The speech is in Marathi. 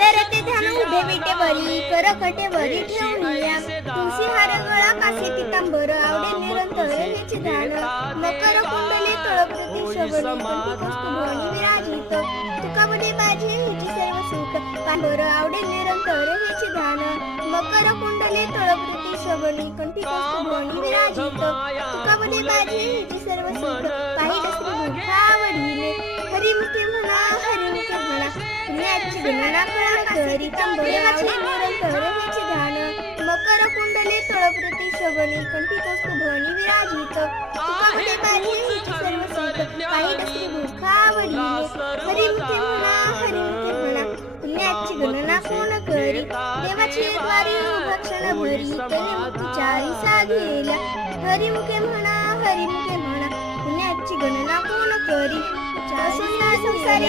धरते ध्यान उभे विटे बरी कर कटे बरी ठेवूया तुळशी हार गळा कासे पितांबर आवडे निरंतर हेचे ध्यान मकर कुंडले तळप्रती शोभनी कंठी कस्तुभवनी विराजित तुकामध्ये माझे हिची सर्व सुख पांढर आवडे निरंतर हेचे ध्यान मकर कुंडले तळप्रती शोभनी कंठी कस्तुभवनी विराजित तुकामध्ये माझे हिची सर्व सुख पाहिलं श्री मुखावरीने हरिमुखे म्हणा हरिमुखे म्हणा पुण्याची गणना कळा करी देवाचे निरंतर हेचे ध्यान मकर कुंडले तळप्रती शोभनी कंठी कस्तुभवनी विराजित तुकामध्ये माझे हिची सर्व सुख पाहिलं श्री मुखावरीने हरिमुखे म्हणा पुण्याची गणना कोण करी देवाची द्वारी भक्षण भरी त्याने मुखचारी साधेल्या हरिमुखे म्हणा पुण्याची गणना कोण करी संसारी